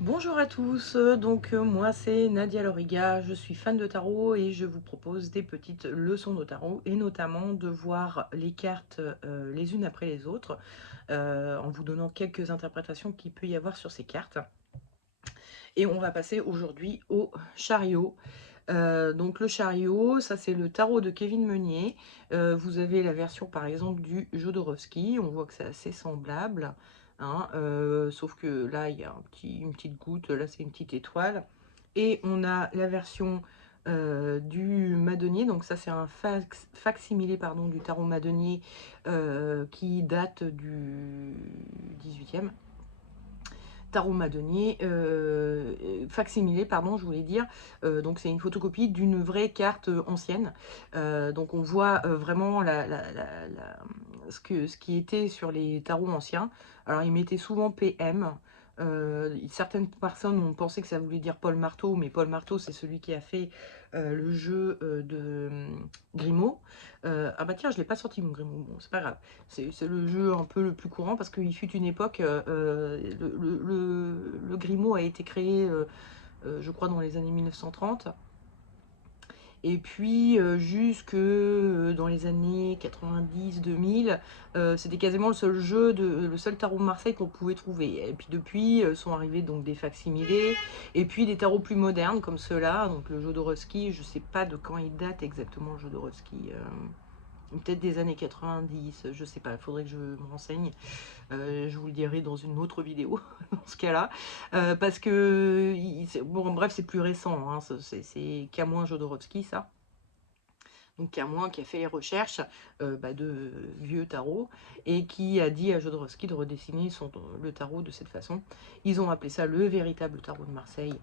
Bonjour à tous, moi c'est Nadia Loriga, je suis fan de tarot et je vous propose des petites leçons de tarot et notamment de voir les cartes les unes après les autres en vous donnant quelques interprétations qu'il peut y avoir sur ces cartes. Et on va passer aujourd'hui au chariot. Donc le chariot, ça c'est le tarot de Kevin Meunier. Vous avez la version par exemple du Jodorowsky, on voit que c'est assez semblable, hein, sauf que là il y a une petite goutte, là c'est une petite étoile. Et on a la version du Madonier, donc ça c'est un facsimilé pardon, du tarot Madonier qui date du 18e. Tarot Madonier, facsimilé, pardon, je voulais dire. Donc c'est une photocopie d'une vraie carte ancienne. Donc on voit vraiment ce qui était sur les tarots anciens. Alors ils mettaient souvent PM. Certaines personnes ont pensé que ça voulait dire Paul Marteau, mais Paul Marteau c'est celui qui a fait le jeu de Grimaud. Ah bah tiens, je l'ai pas sorti mon Grimaud, bon c'est pas grave. C'est le jeu un peu le plus courant parce qu'il fut une époque, le Grimaud a été créé, je crois, dans les années 1930. Et puis, jusque dans les années 90-2000, c'était quasiment le seul tarot de Marseille qu'on pouvait trouver. Et puis depuis, sont arrivés donc des facsimilés, et puis des tarots plus modernes comme ceux-là. Donc le Jodorowsky, je ne sais pas de quand il date exactement le Jodorowsky. Peut-être des années 90, je sais pas, il faudrait que je me renseigne. Je vous le dirai dans une autre vidéo, dans ce cas-là. Parce que, bon, bref, c'est plus récent, hein, c'est Camoin Jodorowsky, ça. Donc Camoin qui a fait les recherches de vieux tarot et qui a dit à Jodorowsky de redessiner le tarot de cette façon. Ils ont appelé ça le véritable tarot de Marseille.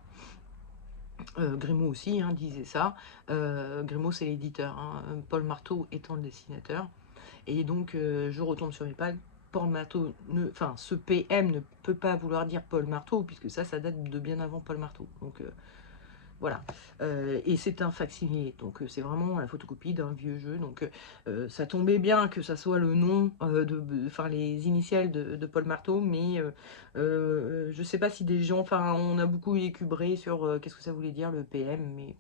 Grimaud aussi hein, disait ça. Grimaud c'est l'éditeur, hein, Paul Marteau étant le dessinateur. Et donc, je retombe sur mes pattes. Paul Marteau, enfin, ce PM ne peut pas vouloir dire Paul Marteau, puisque ça date de bien avant Paul Marteau. Donc, voilà. Et c'est un facsimilé, donc c'est vraiment la photocopie d'un vieux jeu. Donc, ça tombait bien que ça soit le nom, enfin, les initiales de Paul Marteau, mais je sais pas si des gens, enfin, on a beaucoup écubré sur qu'est-ce que ça voulait dire le PM, mais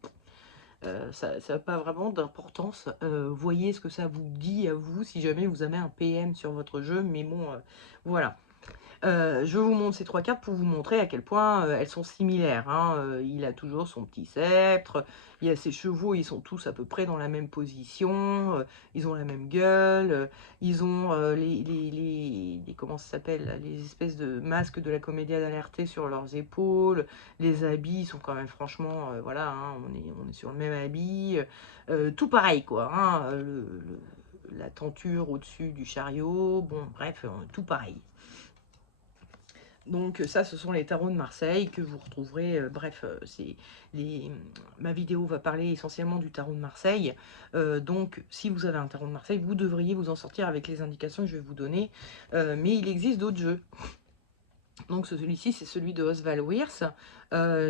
ça n'a pas vraiment d'importance. Voyez ce que ça vous dit à vous si jamais vous avez un PM sur votre jeu. Mais bon, voilà. Je vous montre ces trois cartes pour vous montrer à quel point elles sont similaires, hein. Il a toujours son petit sceptre, il a ses chevaux, ils sont tous à peu près dans la même position, ils ont la même gueule, ils ont comment ça s'appelle, les espèces de masques de la Commedia dell'arte sur leurs épaules, les habits sont quand même franchement, voilà, hein, on est sur le même habit, tout pareil quoi, hein, la tenture au-dessus du chariot, bon bref, tout pareil. Donc ça, ce sont les tarots de Marseille que vous retrouverez. Bref, ma vidéo va parler essentiellement du tarot de Marseille. Donc si vous avez un tarot de Marseille, vous devriez vous en sortir avec les indications que je vais vous donner. Mais il existe d'autres jeux. Donc celui-ci, c'est celui de Oswald Wirth,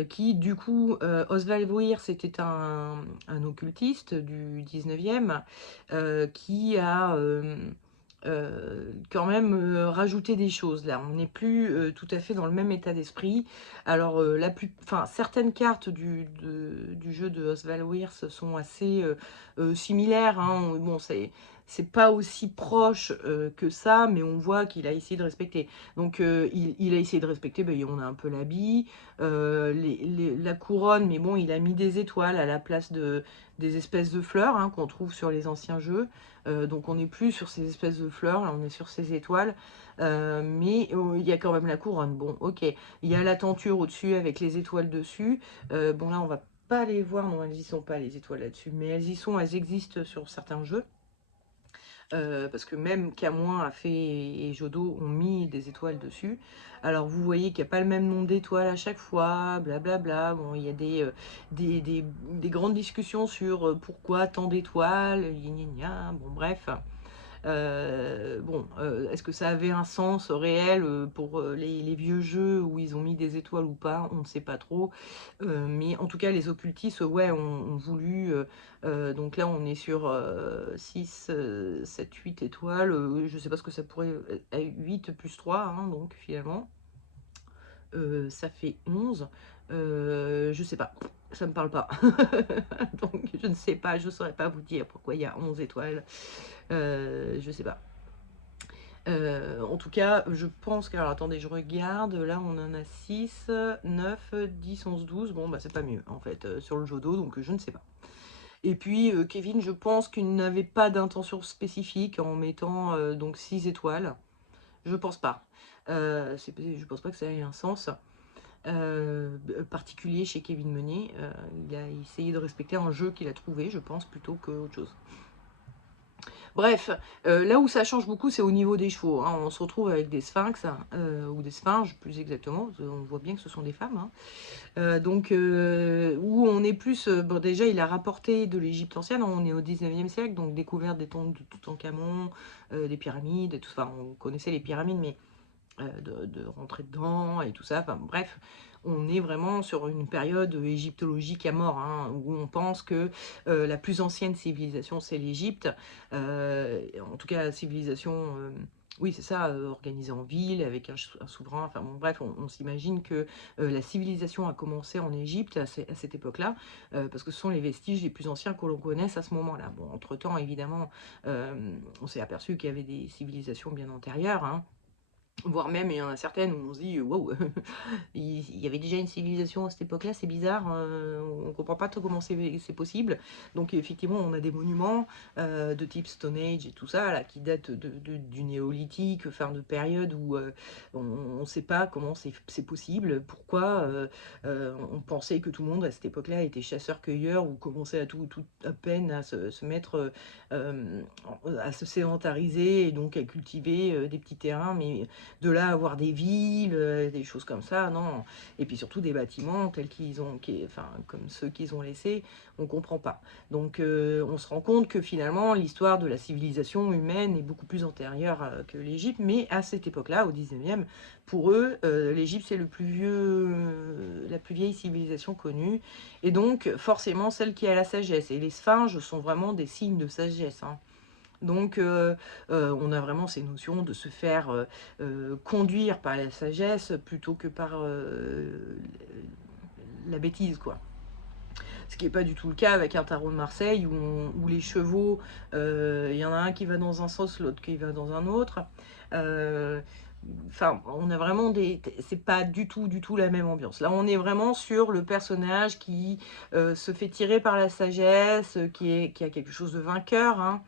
qui du coup, Oswald Wirth était un occultiste du 19e, qui a quand même rajouté des choses. Là, on n'est plus tout à fait dans le même état d'esprit. Alors, certaines cartes du jeu de Oswald Wirth sont assez similaires, hein. Bon, c'est pas aussi proche que ça, mais on voit qu'il a essayé de respecter. Donc il a essayé de respecter, ben, on a un peu l'habit, la couronne, mais bon, il a mis des étoiles à la place des espèces de fleurs hein, qu'on trouve sur les anciens jeux. Donc on n'est plus sur ces espèces de fleurs, là on est sur ces étoiles. Mais il y a quand même la couronne. Bon, ok. Il y a la tenture au-dessus avec les étoiles dessus. Bon là on va pas les voir, non elles y sont pas les étoiles là-dessus, mais elles y sont, elles existent sur certains jeux. Parce que même Camoin a fait et Jodo ont mis des étoiles dessus. Alors vous voyez qu'il n'y a pas le même nombre d'étoiles à chaque fois, blablabla. Bon, il y a des grandes discussions sur pourquoi tant d'étoiles, gna gna. Bon, bref. Est-ce que ça avait un sens réel pour les vieux jeux où ils ont mis des étoiles ou pas? On ne sait pas trop. Mais en tout cas, les occultistes, ouais, ont voulu. Donc là, on est sur 6, 7, 8 étoiles. Je ne sais pas ce que ça pourrait être. 8 plus 3, hein, donc finalement. ça fait 11. Je sais pas, ça me parle pas. Donc je ne sais pas, je saurais pas vous dire pourquoi il y a 11 étoiles. Je sais pas. En tout cas, je pense que... Alors attendez, je regarde. Là, on en a 6, 9, 10, 11, 12. Bon, bah c'est pas mieux, en fait, sur le Jodo, donc je ne sais pas. Et puis, Kevin, je pense qu'il n'avait pas d'intention spécifique en mettant donc 6 étoiles. Je pense pas. Je pense pas que ça ait un sens particulier chez Kevin Meunier. Il a essayé de respecter un jeu qu'il a trouvé, je pense, plutôt qu'autre chose. Bref, là où ça change beaucoup, c'est au niveau des chevaux, hein. On se retrouve avec des sphinx, ou des sphinges plus exactement, on voit bien que ce sont des femmes, hein. Donc, où on est plus... bon, déjà, il a rapporté de l'Égypte ancienne, on est au 19e siècle, donc découverte des tombes de Toutankhamon, des pyramides, et tout, enfin, on connaissait les pyramides, mais de rentrer dedans et tout ça, enfin bref, on est vraiment sur une période égyptologique à mort, hein, où on pense que la plus ancienne civilisation c'est l'Égypte, en tout cas la civilisation, oui c'est ça, organisée en ville avec un souverain, enfin bon bref, on s'imagine que la civilisation a commencé en Égypte à cette époque-là, parce que ce sont les vestiges les plus anciens que l'on connaisse à ce moment-là. Bon, entre-temps évidemment, on s'est aperçu qu'il y avait des civilisations bien antérieures, hein, voire même, il y en a certaines où on se dit, waouh, il y avait déjà une civilisation à cette époque-là, c'est bizarre, on ne comprend pas trop comment c'est possible. Donc effectivement, on a des monuments de type Stone Age et tout ça, là, qui datent du néolithique, enfin de période où on ne sait pas comment c'est possible, pourquoi on pensait que tout le monde à cette époque-là était chasseur-cueilleur ou commençait à peine à se mettre, à se sédentariser et donc à cultiver des petits terrains, mais de là avoir des villes, des choses comme ça, non. Et puis surtout des bâtiments tels qu'ils ont, enfin, comme ceux qu'ils ont laissés, on comprend pas. Donc on se rend compte que finalement l'histoire de la civilisation humaine est beaucoup plus antérieure que l'Égypte, mais à cette époque-là, au 19e, pour eux, l'Égypte c'est la plus vieille civilisation connue, et donc forcément celle qui a la sagesse. Et les sphinges sont vraiment des signes de sagesse, hein. Donc, on a vraiment ces notions de se faire conduire par la sagesse plutôt que par la bêtise, quoi. Ce qui n'est pas du tout le cas avec un tarot de Marseille où les chevaux, il y en a un qui va dans un sens, l'autre qui va dans un autre. Enfin, on a vraiment c'est pas du tout la même ambiance. Là, on est vraiment sur le personnage qui se fait tirer par la sagesse, qui a quelque chose de vainqueur, hein.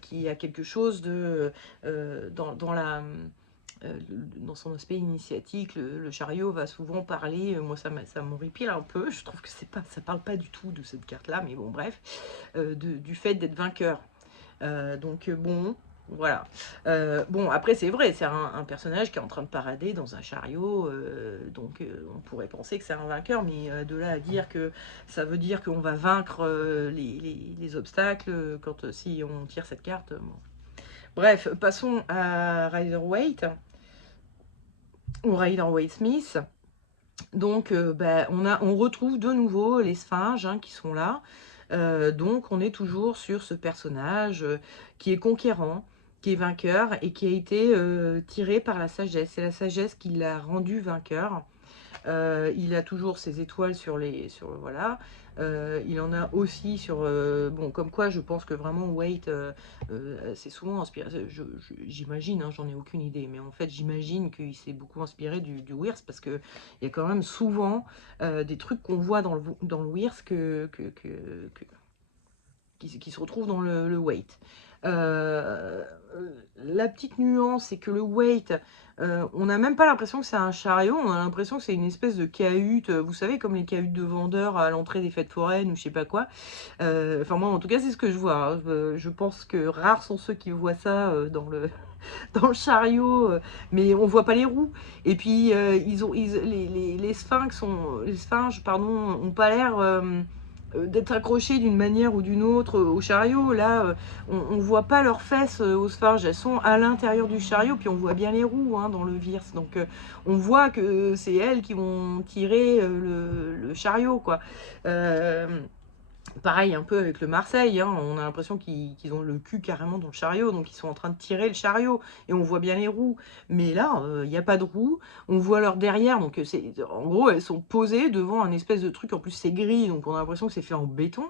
Qui a quelque chose de dans son aspect initiatique. Le chariot va souvent parler, moi ça m'horripile un peu, je trouve que ça parle pas du tout de cette carte là, mais bon bref, du fait d'être vainqueur. Donc bon, voilà. Bon, après c'est vrai, c'est un personnage qui est en train de parader dans un chariot, donc on pourrait penser que c'est un vainqueur, mais de là à dire que ça veut dire qu'on va vaincre les obstacles si on tire cette carte. Bon. Bref, passons à Rider-Waite ou Rider-Waite-Smith. Donc on retrouve de nouveau les sphinges, hein, qui sont là. Donc on est toujours sur ce personnage qui est conquérant, qui est vainqueur et qui a été tiré par la sagesse. C'est la sagesse qui l'a rendu vainqueur. Il a toujours ses étoiles voilà. Il en a aussi sur... bon, comme quoi, je pense que vraiment, Waite, c'est souvent inspiré... J'imagine, hein, j'en ai aucune idée, mais en fait, j'imagine qu'il s'est beaucoup inspiré du Wirth, parce qu'il y a quand même souvent des trucs qu'on voit dans le Wirth qui se retrouvent dans le Waite. La petite nuance, c'est que le Waite, on n'a même pas l'impression que c'est un chariot, on a l'impression que c'est une espèce de cahute, vous savez, comme les cahutes de vendeurs à l'entrée des fêtes foraines ou je sais pas quoi. Enfin moi, en tout cas, c'est ce que je vois, hein. Je pense que rares sont ceux qui voient ça dans le chariot, mais on voit pas les roues. Et puis les sphinges, pardon, ont pas l'air d'être accrochés d'une manière ou d'une autre au chariot. Là, on voit pas leurs fesses aux sphinges, elles sont à l'intérieur du chariot, puis on voit bien les roues, hein, dans le Wirth. Donc on voit que c'est elles qui vont tirer le chariot, quoi. Pareil un peu avec le Marseille, hein, on a l'impression qu'ils ont le cul carrément dans le chariot, donc ils sont en train de tirer le chariot, et on voit bien les roues. Mais là, il n'y a pas de roues, on voit leur derrière, donc en gros, elles sont posées devant un espèce de truc, en plus c'est gris, donc on a l'impression que c'est fait en béton.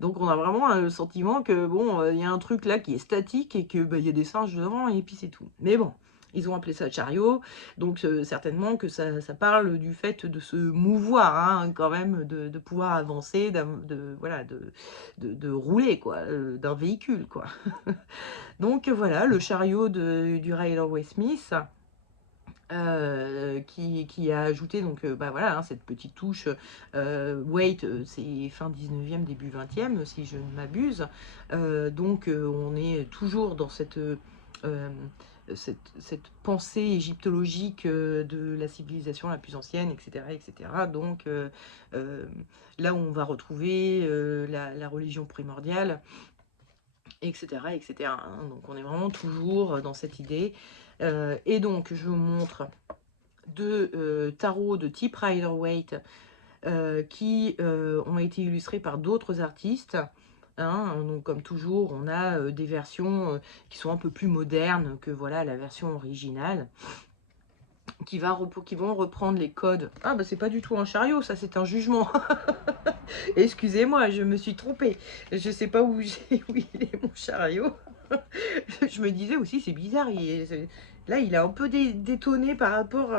Donc on a vraiment le sentiment que, bon, il y a un truc là qui est statique, et que bah, y a des singes devant, et puis c'est tout. Mais bon. Ils ont appelé ça chariot, donc certainement que ça parle du fait de se mouvoir, hein, quand même, de pouvoir avancer, voilà, de rouler, quoi, d'un véhicule, quoi. Donc voilà, le chariot du Railway Smith, qui a ajouté donc bah voilà, hein, cette petite touche Wait, c'est fin 19e, début 20e, si je ne m'abuse. Donc on est toujours dans cette pensée égyptologique de la civilisation la plus ancienne, etc. etc. Donc là où on va retrouver la religion primordiale, etc. etc. hein. Donc on est vraiment toujours dans cette idée. Et donc je vous montre deux tarots de type Rider-Waite qui ont été illustrés par d'autres artistes. Hein. Donc, comme toujours, on a des versions qui sont un peu plus modernes que voilà, la version originale, qui vont reprendre les codes. Ah bah c'est pas du tout un chariot, ça c'est un jugement. Excusez-moi, je me suis trompée. Je sais pas où il est mon chariot. Je me disais aussi, c'est bizarre, là il a un peu détonné par rapport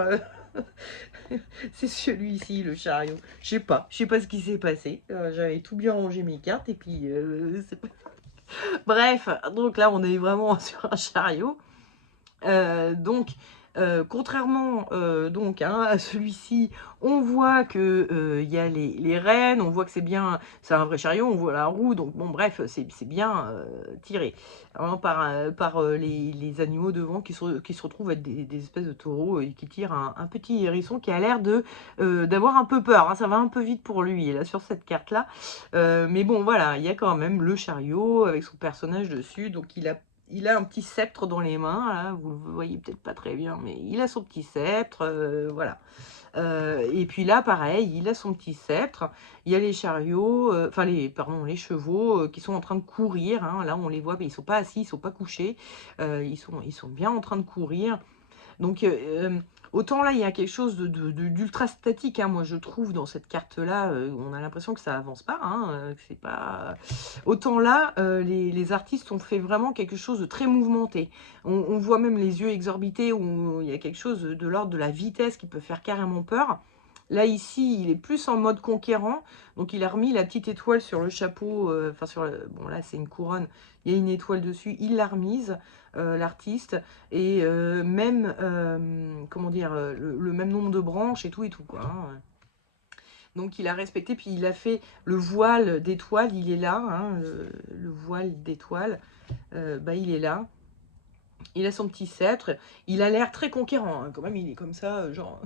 c'est celui-ci, le chariot. Je sais pas ce qui s'est passé. J'avais tout bien rangé mes cartes, et puis bref, donc là on est vraiment sur un chariot. Donc contrairement donc hein, à celui-ci, on voit que il y a les rênes, on voit que c'est un vrai chariot, on voit la roue, donc bon bref, c'est bien tiré hein, par les animaux devant qui se retrouvent être des espèces de taureaux, et qui tirent un petit hérisson qui a l'air d'avoir un peu peur, hein, ça va un peu vite pour lui là sur cette carte là, mais bon voilà, il y a quand même le chariot avec son personnage dessus, donc il a un petit sceptre dans les mains, là, vous le voyez peut-être pas très bien, mais il a son petit sceptre, voilà. Et puis là, pareil, il a son petit sceptre, il y a les chariots, enfin, les chevaux qui sont en train de courir, hein, là on les voit, mais ils sont pas assis, ils sont pas couchés, ils sont bien en train de courir. Donc, autant là, il y a quelque chose d'ultra statique, hein, moi je trouve, dans cette carte-là, on a l'impression que ça avance pas, hein, que c'est pas... Autant là, les artistes ont fait vraiment quelque chose de très mouvementé. On voit même les yeux exorbités, où il y a quelque chose de l'ordre de la vitesse qui peut faire carrément peur. Là, ici, il est plus en mode conquérant, donc il a remis la petite étoile sur le chapeau, enfin bon là c'est une couronne, il y a une étoile dessus, il l'a remise, l'artiste, et même, comment dire, le même nombre de branches et tout quoi. Hein. Donc il a respecté, puis il a fait le voile d'étoile, il est là, hein, le voile d'étoile, bah il est là. Il a son petit sceptre, il a l'air très conquérant, hein, quand même, il est comme ça, genre,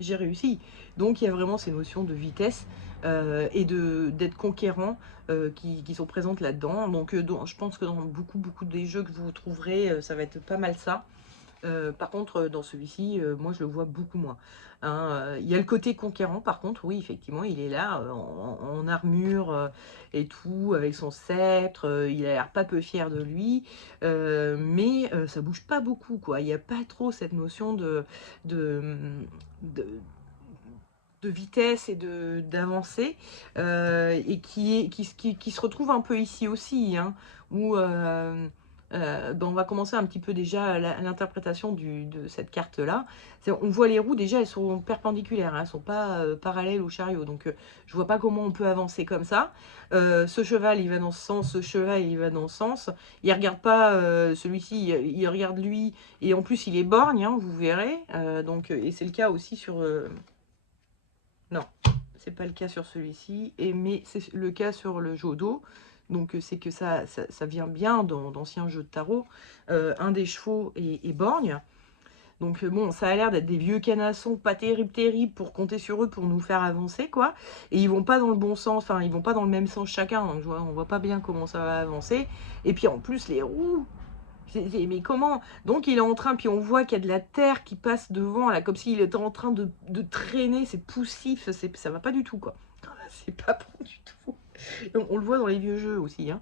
j'ai réussi. Donc il y a vraiment ces notions de vitesse et d'être conquérant qui sont présentes là-dedans. Donc je pense que dans beaucoup des jeux que vous trouverez, ça va être pas mal ça. Par contre, dans celui-ci, moi je le vois beaucoup moins. Hein. Il y a le côté conquérant, par contre, oui, effectivement, il est là en armure et tout, avec son sceptre, il a l'air pas peu fier de lui, mais ça bouge pas beaucoup, quoi. Il n'y a pas trop cette notion de, de, de vitesse et d'avancée, et qui se retrouve un peu ici aussi, hein, où ben on va commencer un petit peu déjà l'interprétation de cette carte-là. On voit les roues, déjà, elles sont perpendiculaires, hein, elles ne sont pas parallèles au chariot. Donc, je vois pas comment on peut avancer comme ça. Ce cheval, il va dans ce sens, ce cheval, il va dans ce sens. Il regarde pas celui-ci, il regarde lui. Et en plus, il est borgne, hein, vous verrez. Donc, et c'est le cas aussi sur... non, c'est pas le cas sur celui-ci, mais c'est le cas sur le Jodo. Donc c'est que ça vient bien d'anciens jeux de tarot. Un des chevaux est borgne. Donc bon, ça a l'air d'être des vieux canassons pas terribles pour compter sur eux pour nous faire avancer, quoi. Et ils vont pas dans le bon sens, enfin ils vont pas dans le même sens chacun. Donc, on voit pas bien comment ça va avancer. Et puis en plus les roues, mais comment? Donc il est en train, puis on voit qu'il y a de la terre qui passe devant, là, comme s'il était en train de traîner, c'est poussif, ça va pas du tout, quoi. C'est pas bon du tout. On le voit dans les vieux jeux aussi, hein.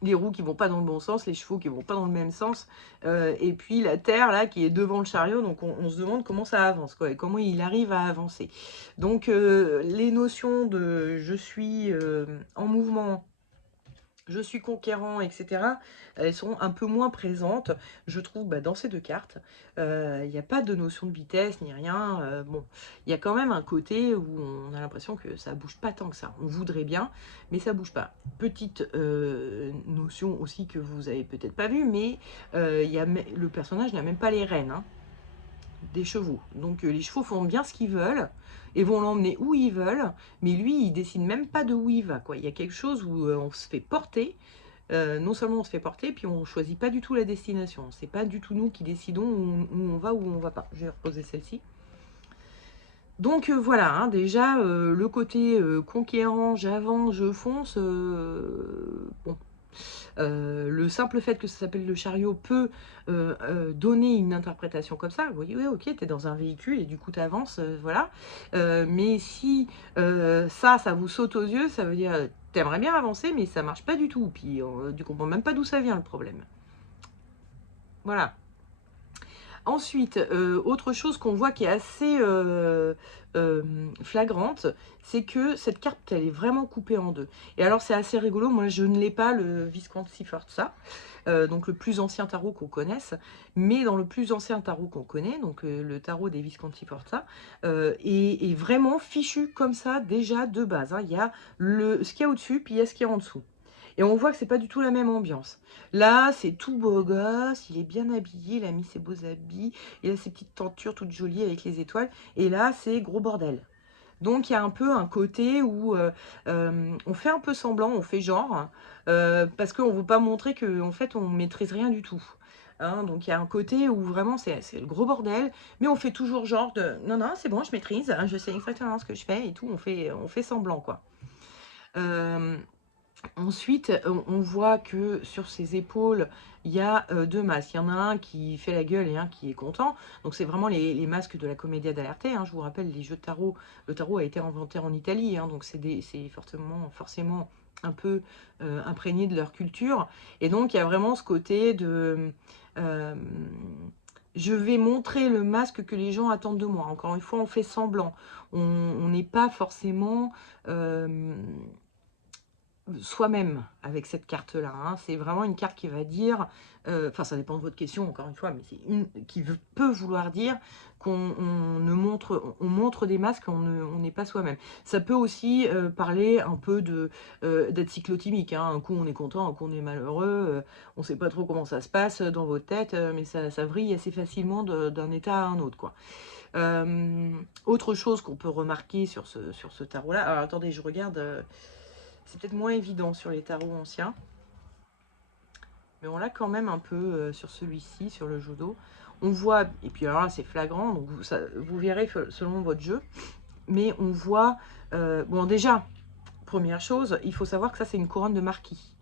Les roues qui vont pas dans le bon sens, les chevaux qui vont pas dans le même sens, et puis la terre là qui est devant le chariot, donc on se demande comment ça avance, quoi, et comment il arrive à avancer. Donc les notions de je suis en mouvement, je suis conquérant, etc., elles sont un peu moins présentes, je trouve, dans ces deux cartes. Il n'y a pas de notion de vitesse ni rien. Bon, il y a quand même un côté où on a l'impression que ça bouge pas tant que ça. On voudrait bien, mais ça bouge pas. Petite notion aussi que vous avez peut-être pas vue, mais le personnage n'a même pas les rênes, hein, des chevaux. Donc les chevaux font bien ce qu'ils veulent et vont l'emmener où ils veulent, mais lui, il décide même pas de où il va, quoi. Il y a quelque chose où on se fait porter. Non seulement on se fait porter, puis on choisit pas du tout la destination. C'est pas du tout nous qui décidons où on va ou où on va pas. Je vais reposer celle-ci. Donc voilà, hein, déjà le côté conquérant, j'avance, je fonce, bon. Le simple fait que ça s'appelle le chariot peut donner une interprétation comme ça. Vous voyez, oui, ok, tu es dans un véhicule et du coup tu avances, voilà. Mais si ça vous saute aux yeux, ça veut dire t'aimerais bien avancer, mais ça marche pas du tout. Puis tu comprends même pas d'où ça vient le problème. Voilà. Ensuite, autre chose qu'on voit qui est assez flagrante, c'est que cette carte, elle est vraiment coupée en deux. Et alors, c'est assez rigolo. Moi, je ne l'ai pas, le Visconti Forza, donc le plus ancien tarot qu'on connaisse. Mais dans le plus ancien tarot qu'on connaît, donc le tarot des Visconti Forza, est vraiment fichu comme ça, déjà de base, hein. Il y a ce qu'il y a au-dessus, puis il y a ce qu'il y a en dessous. Et on voit que c'est pas du tout la même ambiance. Là, c'est tout beau gosse, il est bien habillé, il a mis ses beaux habits, il a ses petites tentures toutes jolies avec les étoiles. Et là, c'est gros bordel. Donc, il y a un peu un côté où on fait un peu semblant, on fait genre, parce qu'on ne veut pas montrer qu'en fait, on maîtrise rien du tout. Hein, donc, il y a un côté où vraiment, c'est le gros bordel, mais on fait toujours genre de « Non, non, c'est bon, je maîtrise, hein, je sais exactement ce que je fais et tout. » On fait semblant, quoi. Ensuite, on voit que sur ses épaules, il y a deux masques. Il y en a un qui fait la gueule et un qui est content. Donc, c'est vraiment les masques de la Commedia dell'arte, hein. Je vous rappelle, les jeux de tarot, le tarot a été inventé en Italie, hein, donc c'est forcément un peu imprégné de leur culture. Et donc, il y a vraiment ce côté de... je vais montrer le masque que les gens attendent de moi. Encore une fois, on fait semblant. On n'est pas forcément... soi-même avec cette carte-là, hein. C'est vraiment une carte qui va dire, enfin ça dépend de votre question encore une fois, mais c'est une qui peut vouloir dire qu'on on montre des masques, on n'est pas soi-même. Ça peut aussi parler un peu d'être cyclotimique, hein. Un coup on est content, un coup on est malheureux, on ne sait pas trop comment ça se passe dans votre tête, mais ça vrille assez facilement d'un état à un autre, quoi. Autre chose qu'on peut remarquer sur ce tarot-là, alors attendez, je regarde... c'est peut-être moins évident sur les tarots anciens. Mais on l'a quand même un peu sur celui-ci, sur le judo. On voit, et puis alors là c'est flagrant, donc vous verrez selon votre jeu. Mais on voit, bon déjà, première chose, il faut savoir que ça c'est une couronne de marquis.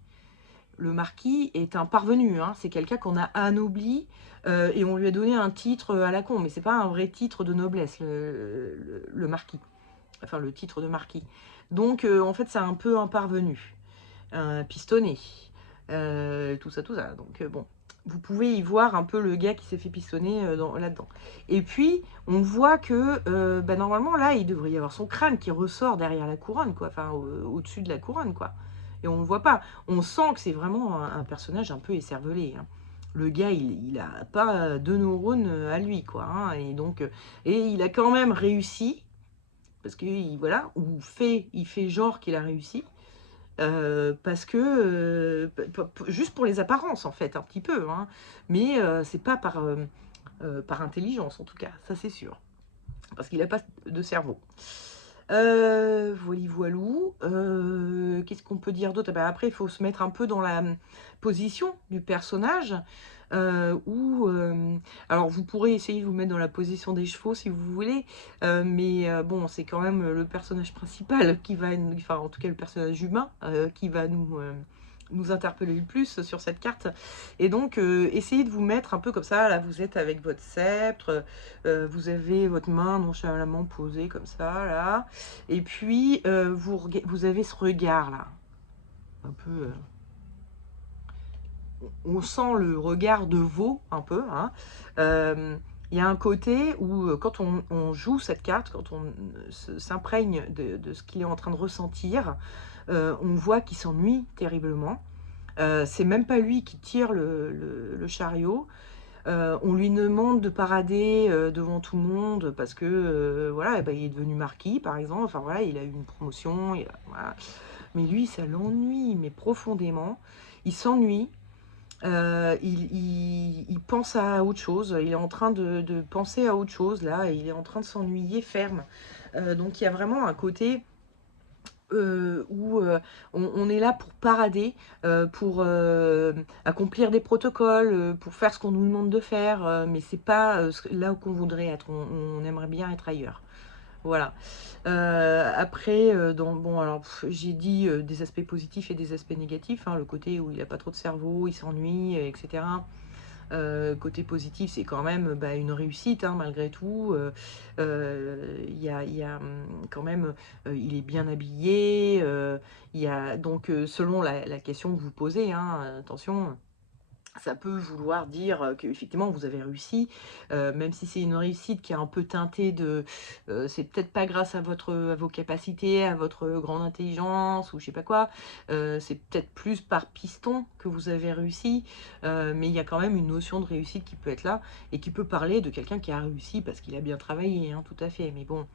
Le marquis est un parvenu, hein, c'est quelqu'un qu'on a anobli et on lui a donné un titre à la con. Mais c'est pas un vrai titre de noblesse, le marquis. Enfin le titre de marquis. Donc en fait c'est un peu un parvenu, un pistonné, tout ça. Donc bon, vous pouvez y voir un peu le gars qui s'est fait pistonner là-dedans. Et puis on voit que normalement là il devrait y avoir son crâne qui ressort derrière la couronne, quoi, enfin au-dessus de la couronne, quoi. Et on ne le voit pas. On sent que c'est vraiment un personnage un peu écervelé, hein. Le gars, il a pas deux neurones à lui, quoi, hein. Et donc, et il a quand même réussi. Parce que voilà, il fait genre qu'il a réussi, parce que juste pour les apparences en fait, un petit peu, hein. Mais c'est pas par intelligence en tout cas, ça c'est sûr, parce qu'il n'a pas de cerveau. Voilou. Qu'est-ce qu'on peut dire d'autre? Après, il faut se mettre un peu dans la position du personnage. Alors, vous pourrez essayer de vous mettre dans la position des chevaux si vous voulez. Mais bon, c'est quand même le personnage principal qui va... Enfin, en tout cas, le personnage humain qui va nous nous interpeller le plus sur cette carte. Et donc, essayez de vous mettre un peu comme ça. Là, vous êtes avec votre sceptre, vous avez votre main nonchalamment posée comme ça, là. Et puis, vous avez ce regard, là. Un peu... on sent le regard de veau, un peu, hein. Il y a un côté où, quand on joue cette carte, quand on s'imprègne de ce qu'il est en train de ressentir, on voit qu'il s'ennuie terriblement. C'est même pas lui qui tire le chariot. On lui demande de parader devant tout le monde parce que voilà, eh ben, il est devenu marquis, par exemple. Enfin voilà, il a eu une promotion. Voilà. Mais lui, ça l'ennuie, mais profondément. Il s'ennuie. Il pense à autre chose. Il est en train de penser à autre chose là. Et il est en train de s'ennuyer ferme. Donc il y a vraiment un côté où on est là pour parader, pour accomplir des protocoles, pour faire ce qu'on nous demande de faire, mais c'est pas là où qu'on voudrait être. On aimerait bien être ailleurs. Voilà. Après, bon, alors j'ai dit des aspects positifs et des aspects négatifs, hein, le côté où il n'a pas trop de cerveau, il s'ennuie, etc. Côté positif, c'est quand même bah, une réussite, hein, malgré tout. Quand même, il est bien habillé. Donc, selon la question que vous posez, hein, attention, ça peut vouloir dire qu'effectivement vous avez réussi, même si c'est une réussite qui est un peu teintée de... c'est peut-être pas grâce à vos capacités, à votre grande intelligence ou je sais pas quoi, c'est peut-être plus par piston que vous avez réussi, mais il y a quand même une notion de réussite qui peut être là et qui peut parler de quelqu'un qui a réussi parce qu'il a bien travaillé, hein, tout à fait, mais bon...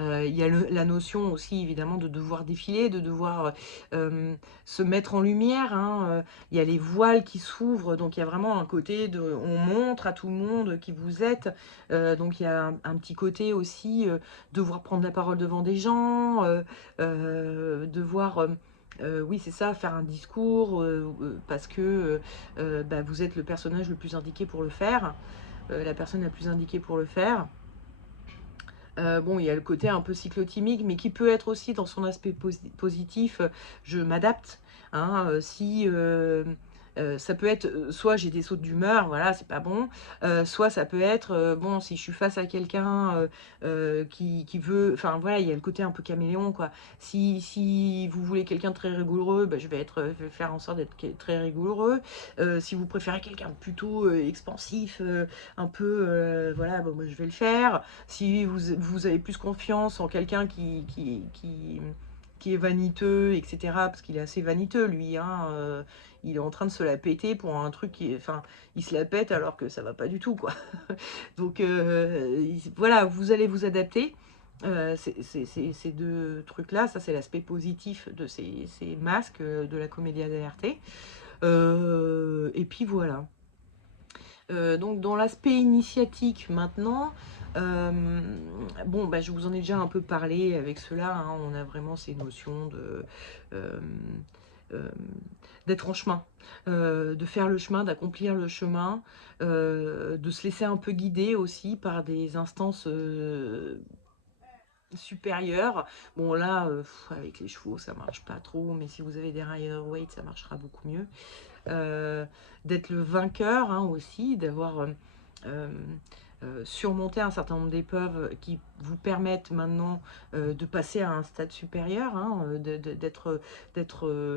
Il y a la notion aussi évidemment de devoir défiler, de devoir se mettre en lumière, hein. Il y a les voiles qui s'ouvrent, donc il y a vraiment un côté de... On montre à tout le monde qui vous êtes. Donc il y a un petit côté aussi devoir prendre la parole devant des gens, devoir... oui, c'est ça, faire un discours parce que bah, vous êtes le personnage le plus indiqué pour le faire, la personne la plus indiquée pour le faire. Bon, il y a le côté un peu cyclotimique, mais qui peut être aussi dans son aspect positif, je m'adapte, hein, si ça peut être, soit j'ai des sautes d'humeur, voilà, c'est pas bon, soit ça peut être, bon, si je suis face à quelqu'un qui veut, enfin voilà, il y a le côté un peu caméléon, quoi. Si vous voulez quelqu'un de très rigoureux, bah, je vais faire en sorte d'être très rigoureux. Si vous préférez quelqu'un de plutôt expansif, un peu, voilà, bon, moi, je vais le faire. Si vous avez plus confiance en quelqu'un qui est vaniteux, etc., parce qu'il est assez vaniteux, lui, hein, il est en train de se la péter pour un truc qui est... Enfin, il se la pète alors que ça va pas du tout, quoi. Donc, voilà, vous allez vous adapter. Ces deux trucs-là, ça c'est l'aspect positif de ces masques de la Commedia dell'arte. Et puis voilà. Donc dans l'aspect initiatique maintenant, bon, bah, je vous en ai déjà un peu parlé avec cela, hein, on a vraiment ces notions de euh, euh, d'être en chemin, de faire le chemin, d'accomplir le chemin, de se laisser un peu guider aussi par des instances supérieures. Bon là, avec les chevaux ça marche pas trop, mais si vous avez des Rider-Waite ça marchera beaucoup mieux. euh, d'être le vainqueur, hein, aussi, d'avoir euh, surmonté un certain nombre d'épreuves qui vous permettent maintenant de passer à un stade supérieur, hein,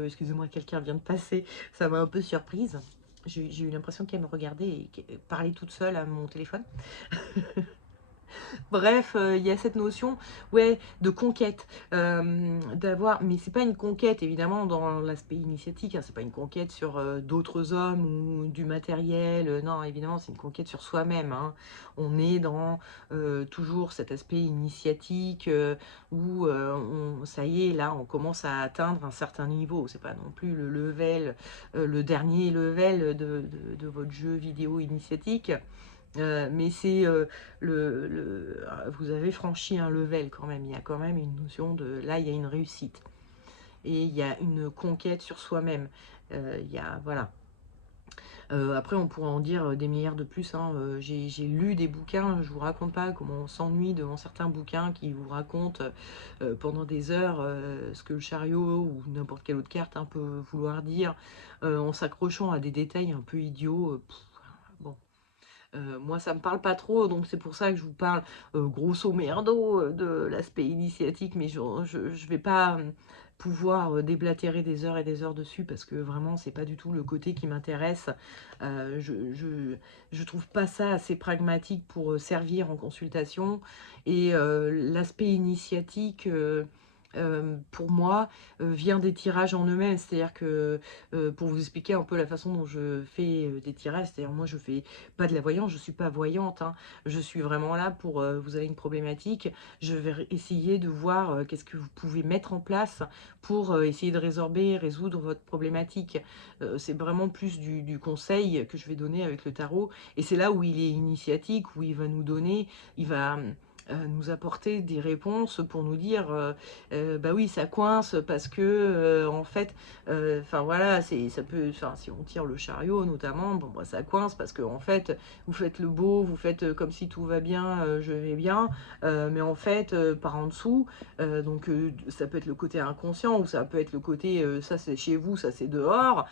excusez-moi, quelqu'un vient de passer, ça m'a un peu surprise. J'ai eu l'impression qu'elle me regardait et qu'elle parlait toute seule à mon téléphone. Bref, il y a cette notion, ouais, de conquête, d'avoir, mais c'est pas une conquête évidemment dans l'aspect initiatique, hein, c'est pas une conquête sur d'autres hommes ou du matériel, non, évidemment c'est une conquête sur soi-même, hein. On est dans toujours cet aspect initiatique où ça y est, là on commence à atteindre un certain niveau, c'est pas non plus le level, le dernier level de votre jeu vidéo initiatique. Mais c'est vous avez franchi un level quand même. Il y a quand même une notion de... Là, il y a une réussite. Et il y a une conquête sur soi-même. Il y a... Voilà. Après, on pourrait en dire des milliards de plus, hein. J'ai lu des bouquins, je vous raconte pas comment on s'ennuie devant certains bouquins qui vous racontent pendant des heures ce que le chariot ou n'importe quelle autre carte hein, peut vouloir dire, en s'accrochant à des détails un peu idiots. Bon. Moi, ça me parle pas trop, donc c'est pour ça que je vous parle grosso merdo de l'aspect initiatique, mais je vais pas pouvoir déblatérer des heures et des heures dessus parce que vraiment, c'est pas du tout le côté qui m'intéresse. Je trouve pas ça assez pragmatique pour servir en consultation et l'aspect initiatique. Pour moi, vient des tirages en eux-mêmes. C'est-à-dire que, pour vous expliquer un peu la façon dont je fais des tirages, c'est-à-dire moi je fais pas de la voyance, je suis pas voyante, hein. Je suis vraiment là pour, vous avez une problématique, je vais essayer de voir qu'est-ce que vous pouvez mettre en place pour essayer de résoudre votre problématique. C'est vraiment plus du conseil que je vais donner avec le tarot. Et c'est là où il est initiatique, où il va nous donner, il va nous apporter des réponses pour nous dire bah oui ça coince parce que en fait enfin voilà ça peut enfin si on tire le chariot notamment bon bah ça coince parce que en fait vous faites le beau, vous faites comme si tout va bien, je vais bien, mais en fait par en dessous donc ça peut être le côté inconscient ou ça peut être le côté ça c'est chez vous, ça c'est dehors,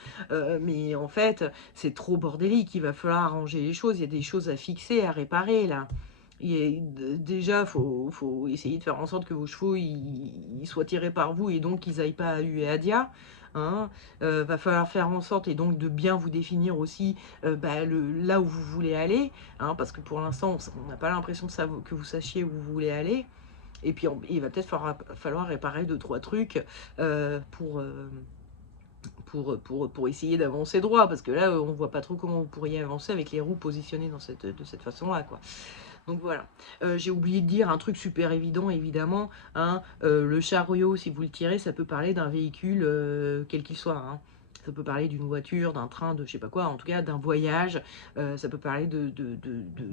mais en fait c'est trop bordélique, il va falloir arranger les choses, il y a des choses à fixer, à réparer là. Déjà, faut essayer de faire en sorte que vos chevaux ils soient tirés par vous et donc qu'ils n'aillent pas à U et à Dia. Hein. Va falloir faire en sorte et donc de bien vous définir aussi bah, là où vous voulez aller, hein, parce que pour l'instant on n'a pas l'impression que vous sachiez où vous voulez aller. Et puis il va peut-être falloir réparer 2-3 trucs pour essayer d'avancer droit, parce que là on voit pas trop comment vous pourriez avancer avec les roues positionnées de cette façon-là, quoi. Donc voilà, j'ai oublié de dire un truc super évident, évidemment, hein, le chariot, si vous le tirez, ça peut parler d'un véhicule, quel qu'il soit, hein. Ça peut parler d'une voiture, d'un train, de je sais pas quoi, en tout cas d'un voyage. Ça peut parler de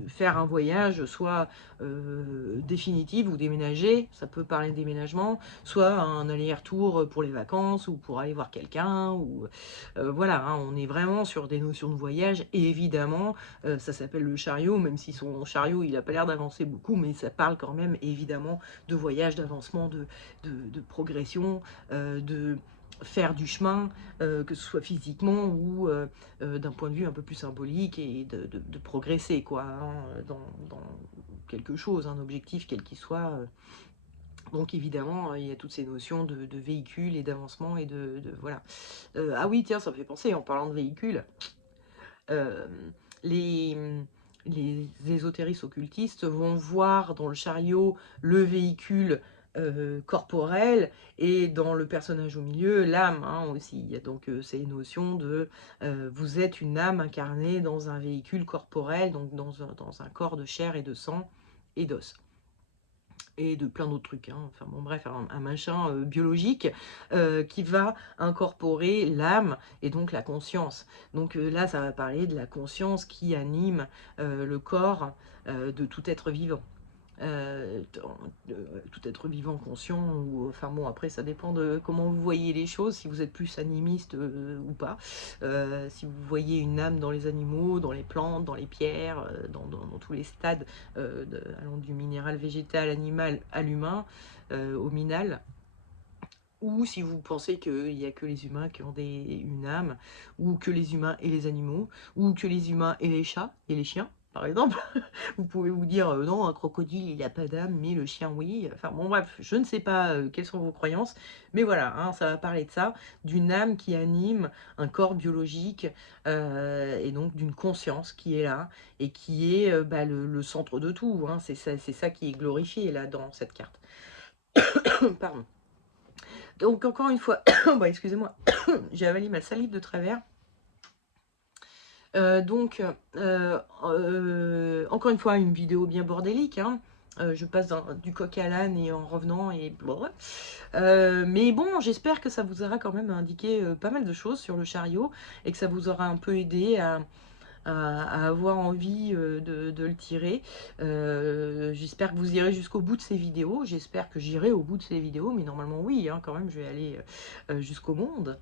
faire un voyage, soit définitif ou déménager, ça peut parler de déménagement, soit un aller-retour pour les vacances ou pour aller voir quelqu'un. Ou voilà, hein, on est vraiment sur des notions de voyage, et évidemment, ça s'appelle le chariot, même si son chariot il a pas l'air d'avancer beaucoup, mais ça parle quand même évidemment de voyage, d'avancement, de progression, de faire du chemin, que ce soit physiquement ou d'un point de vue un peu plus symbolique et de progresser quoi, hein, dans quelque chose, un objectif quel qu'il soit. Donc évidemment, il y a toutes ces notions de véhicule et d'avancement et voilà. Ah oui, tiens, ça me fait penser, en parlant de véhicule, euh, les, les ésotéristes occultistes vont voir dans le chariot le véhicule corporel et dans le personnage au milieu l'âme, hein, aussi. Il y a donc ces notions de vous êtes une âme incarnée dans un véhicule corporel, donc dans un corps de chair et de sang et d'os et de plein d'autres trucs, hein. Enfin bon bref, un machin biologique qui va incorporer l'âme et donc la conscience. Donc là ça va parler de la conscience qui anime le corps de tout être vivant. Euh, Tout être vivant conscient, ou enfin bon après ça dépend de comment vous voyez les choses, si vous êtes plus animiste ou pas, si vous voyez une âme dans les animaux, dans les plantes, dans les pierres, dans tous les stades allant du minéral, végétal, animal à l'humain, au minal, ou si vous pensez qu'il n'y a que les humains qui ont une âme, ou que les humains et les animaux, ou que les humains et les chats et les chiens, par exemple. Vous pouvez vous dire, non, un crocodile, il n'a pas d'âme, mais le chien, oui. Enfin bon, bref, je ne sais pas quelles sont vos croyances, mais voilà, hein, ça va parler de ça, d'une âme qui anime un corps biologique, et donc d'une conscience qui est là, et qui est bah, le centre de tout, hein. C'est ça qui est glorifié, là, dans cette carte. Pardon. Donc encore une fois, bah, excusez-moi, j'ai avalé ma salive de travers. Encore une fois, une vidéo bien bordélique, hein. Je passe du coq à l'âne et en revenant et blablabla. Mais bon, j'espère que ça vous aura quand même indiqué pas mal de choses sur le chariot et que ça vous aura un peu aidé à avoir envie de le tirer. J'espère que vous irez jusqu'au bout de ces vidéos. J'espère que j'irai au bout de ces vidéos, mais normalement oui, hein, quand même, je vais aller jusqu'au monde.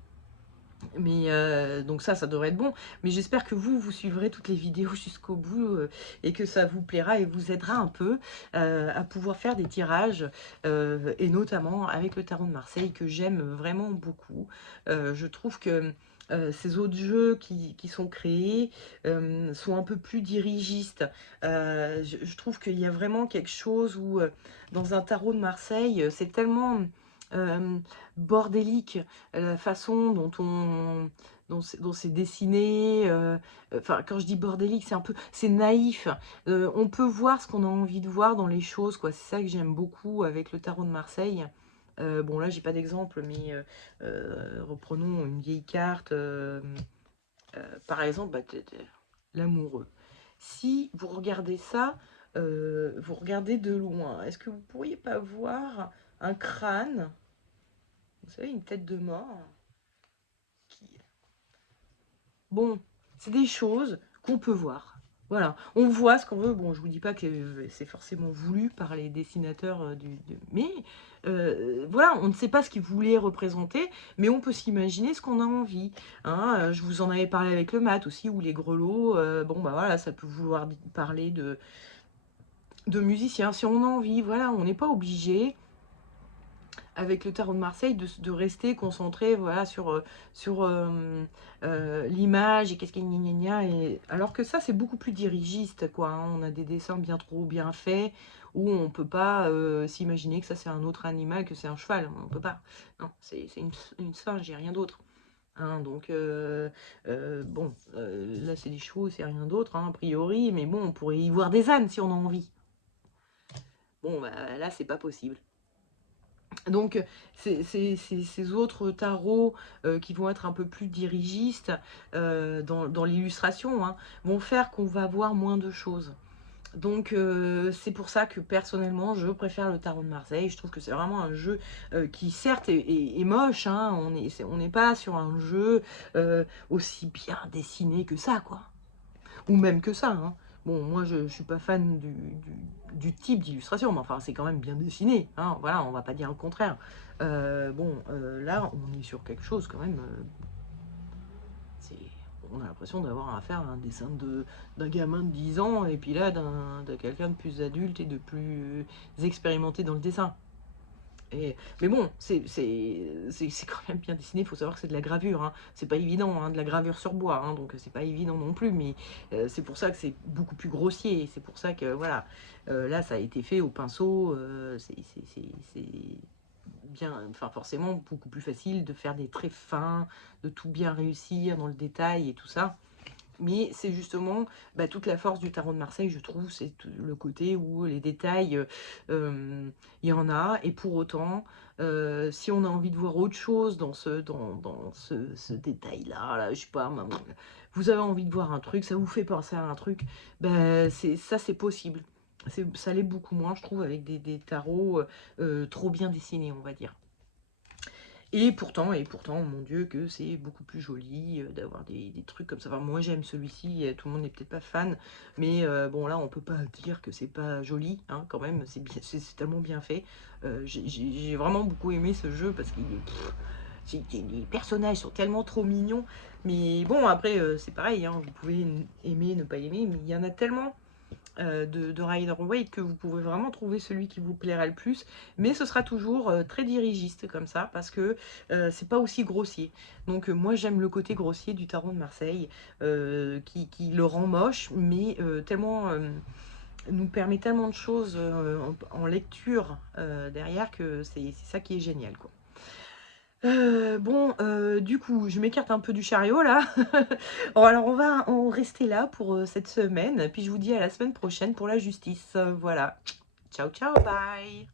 Mais donc ça devrait être bon. Mais j'espère que vous suivrez toutes les vidéos jusqu'au bout et que ça vous plaira et vous aidera un peu à pouvoir faire des tirages et notamment avec le tarot de Marseille que j'aime vraiment beaucoup. Je trouve que ces autres jeux qui sont créés sont un peu plus dirigistes. Je trouve qu'il y a vraiment quelque chose où dans un tarot de Marseille, c'est tellement euh, bordélique la façon dont c'est dessiné, enfin quand je dis bordélique, c'est naïf. On peut voir ce qu'on a envie de voir dans les choses, quoi. C'est ça que j'aime beaucoup avec le tarot de Marseille. Bon là j'ai pas d'exemple, mais reprenons une vieille carte. Par exemple, l'amoureux. Si vous regardez ça, vous regardez de loin, est-ce que vous pourriez pas voir un crâne, vous savez, une tête de mort qui... Bon, c'est des choses qu'on peut voir. Voilà, on voit ce qu'on veut. Bon, je vous dis pas que c'est forcément voulu par les dessinateurs mais voilà, on ne sait pas ce qu'ils voulaient représenter, mais on peut s'imaginer ce qu'on a envie. Hein. Je vous en avais parlé avec le mat aussi, ou les grelots. Bon, bah voilà, ça peut vouloir parler de musiciens si on a envie. Voilà, on n'est pas obligé avec le tarot de Marseille, de rester concentré voilà, sur l'image et qu'est-ce qu'il y a, gna, gna, et alors que ça, c'est beaucoup plus dirigiste, quoi. Hein. On a des dessins bien trop bien faits où on peut pas s'imaginer que ça, c'est un autre animal, que c'est un cheval. On peut pas. Non, c'est une sphinge, j'ai rien d'autre. Hein, donc, bon, là, c'est des chevaux, c'est rien d'autre, hein, a priori, mais bon, on pourrait y voir des ânes si on a envie. Bon, bah, là, c'est pas possible. Donc, ces autres tarots qui vont être un peu plus dirigistes dans l'illustration hein, vont faire qu'on va voir moins de choses. Donc, c'est pour ça que personnellement, je préfère le tarot de Marseille. Je trouve que c'est vraiment un jeu qui, certes, est moche. Hein, on n'est pas sur un jeu aussi bien dessiné que ça, quoi. Ou même que ça. Hein. Bon, moi, je suis pas fan du type d'illustration, mais enfin, c'est quand même bien dessiné. Hein, voilà, on va pas dire le contraire. Là, on est sur quelque chose quand même. On a l'impression d'avoir affaire à un dessin d'un gamin de 10 ans, et puis là, de quelqu'un de plus adulte et de plus expérimenté dans le dessin. Mais bon, c'est quand même bien dessiné. Il faut savoir que c'est de la gravure. Hein. C'est pas évident, hein, de la gravure sur bois. Hein, donc c'est pas évident non plus. Mais c'est pour ça que c'est beaucoup plus grossier. C'est pour ça que voilà. Là, ça a été fait au pinceau. C'est bien, enfin forcément beaucoup plus facile de faire des traits fins, de tout bien réussir dans le détail et tout ça. Mais c'est justement toute la force du tarot de Marseille, je trouve, c'est le côté où les détails, il y en a, et pour autant, si on a envie de voir autre chose dans ce détail-là, là, je sais pas, vous avez envie de voir un truc, ça vous fait penser à un truc, ça c'est possible. Ça l'est beaucoup moins, je trouve, avec des tarots trop bien dessinés, on va dire. Et pourtant, mon Dieu, que c'est beaucoup plus joli d'avoir des trucs comme ça. Enfin, moi, j'aime celui-ci, tout le monde n'est peut-être pas fan, mais bon, là, on peut pas dire que c'est pas joli, hein, quand même, c'est tellement bien fait. J'ai vraiment beaucoup aimé ce jeu parce que les personnages sont tellement trop mignons. Mais bon, après, c'est pareil, hein, vous pouvez aimer, ne pas aimer, mais il y en a tellement de Rider-Waite que vous pouvez vraiment trouver celui qui vous plaira le plus, mais ce sera toujours très dirigiste comme ça parce que c'est pas aussi grossier. Donc moi j'aime le côté grossier du tarot de Marseille qui le rend moche, mais tellement nous permet tellement de choses en lecture derrière que c'est ça qui est génial, quoi. Du coup, je m'écarte un peu du chariot là. Bon, alors on va en rester là pour cette semaine. Puis je vous dis à la semaine prochaine pour la justice. Voilà. Ciao, ciao, bye.